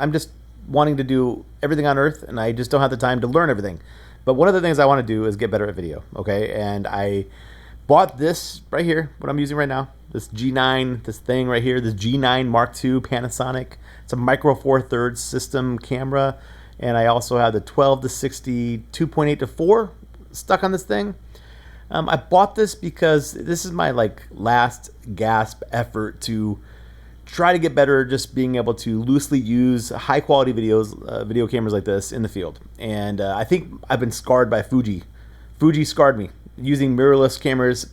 I'm just wanting to do everything on earth, and I just don't have the time to learn everything. But one of the things I want to do is get better at video, okay? And I bought this right here, what I'm using right now, this G9, this thing right here, this G9 Mark II Panasonic. It's a micro four thirds system camera, and I also have the 12 to 60 2.8 to 4 stuck on this thing. I bought this because this is my like last gasp effort to try to get better, just being able to loosely use high quality video cameras like this in the field. And I think I've been scarred by Fuji. Fuji scarred me. Using mirrorless cameras,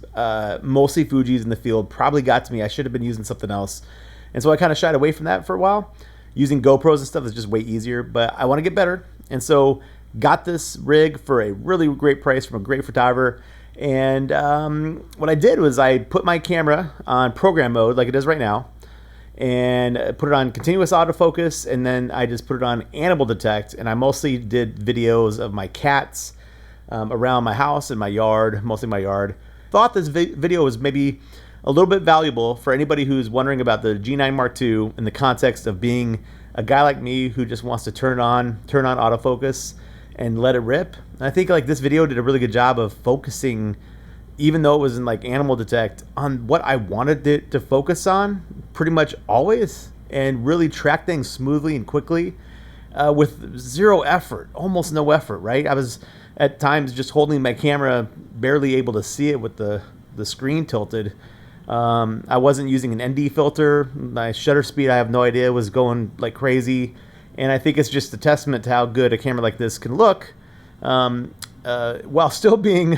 mostly Fuji's in the field, probably got to me. I should have been using something else. And so I kind of shied away from that for a while. Using GoPros and stuff is just way easier, but I want to get better. And so got this rig for a really great price from a great photographer. And what I did was I put my camera on program mode like it is right now, and put it on continuous autofocus, and then I just put it on animal detect, and I mostly did videos of my cats around my house and my yard, mostly my yard. Thought this video was maybe a little bit valuable for anybody who's wondering about the G9 Mark II in the context of being a guy like me who just wants to turn on autofocus and let it rip. And I think like this video did a really good job of focusing, even though it was in like animal detect, on what I wanted it to focus on pretty much always, and really track things smoothly and quickly with zero effort, almost no effort, right? I was at times just holding my camera, barely able to see it with the screen tilted. I wasn't using an ND filter. My shutter speed, I have no idea, was going like crazy. And I think it's just a testament to how good a camera like this can look while still being,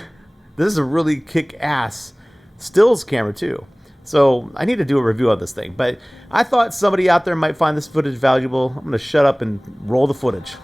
this is a really kick-ass stills camera too. So I need to do a review of this thing. But I thought somebody out there might find this footage valuable. I'm going to shut up and roll the footage.